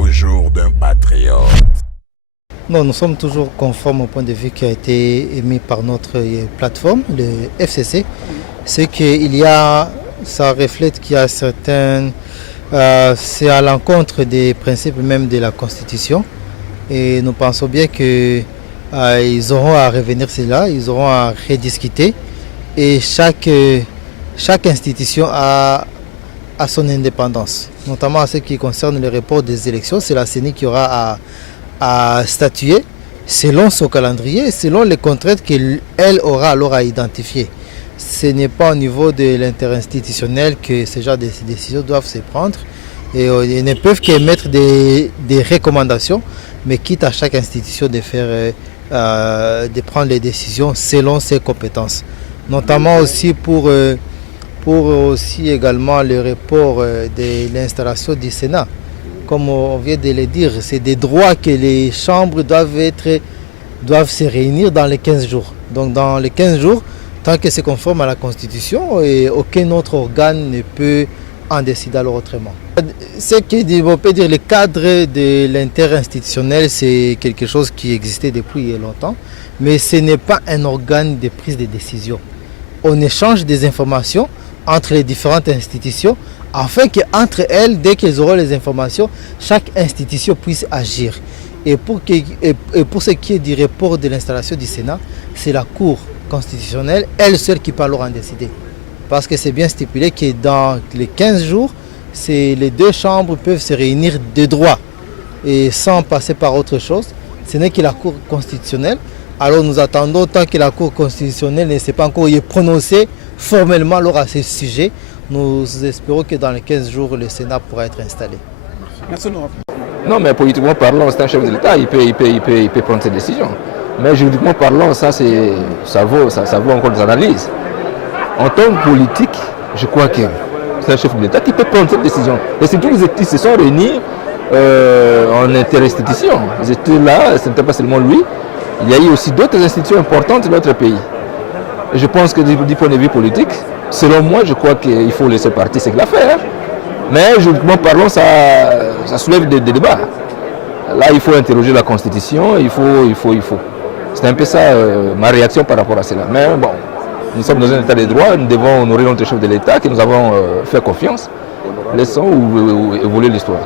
beau jour d'un patriote. Non, nous sommes toujours conformes au point de vue qui a été émis par notre plateforme, le FCC. C'est qu'il y a, ça reflète qu'il y a certaines, c'est à l'encontre des principes même de la Constitution. Et nous pensons bien qu'ils auront à revenir sur cela, ils auront à rediscuter. Et chaque institution a son indépendance, notamment en ce qui concerne le report des élections. C'est la CENI qui aura à statuer selon son calendrier, selon les contraintes qu'elle aura alors à identifier. Ce n'est pas au niveau de l'interinstitutionnel que ce genre de décisions doivent se prendre et ils ne peuvent qu'émettre des recommandations, mais quitte à chaque institution de prendre les décisions selon ses compétences, notamment aussi pour aussi également le report de l'installation du Sénat. Comme on vient de le dire, c'est des droits que les chambres doivent se réunir dans les 15 jours. Donc dans les 15 jours, tant que c'est conforme à la Constitution, et aucun autre organe ne peut en décider alors autrement. Ce qu'on peut dire, le cadre de l'interinstitutionnel, c'est quelque chose qui existait depuis longtemps, mais ce n'est pas un organe de prise de décision. On échange des informations entre les différentes institutions afin qu'entre elles, dès qu'elles auront les informations, chaque institution puisse agir. Et pour ce qui est du report de l'installation du Sénat, c'est la Cour constitutionnelle, elle seule qui peut alors en décider. Parce que c'est bien stipulé que dans les 15 jours, les deux chambres peuvent se réunir de droit et sans passer par autre chose. Ce n'est que la Cour constitutionnelle. Alors nous attendons tant que la Cour constitutionnelle ne s'est pas encore prononcée formellement alors à ce sujet. Nous espérons que dans les 15 jours, le Sénat pourra être installé. Merci. Non, mais politiquement parlant, c'est un chef de l'État, il peut prendre ses décisions. Mais juridiquement parlant, ça vaut encore des analyses. En tant que politique, je crois que c'est un chef de l'État qui peut prendre cette décision. Et c'est tous les États qui se sont réunis en interinstitution. Ils étaient là, ce n'était pas seulement lui. Il y a eu aussi d'autres institutions importantes de notre pays. Et je pense que du point de vue politique, selon moi, je crois qu'il faut laisser partir ce qu'il a fait. Mais juridiquement parlant, ça soulève des débats. Là, il faut interroger la Constitution, il faut. C'est un peu ça ma réaction par rapport à cela. Mais bon, nous sommes dans un état de droit, nous devons honorer notre chef de l'État, que nous avons fait confiance. Laissons évoluer l'histoire.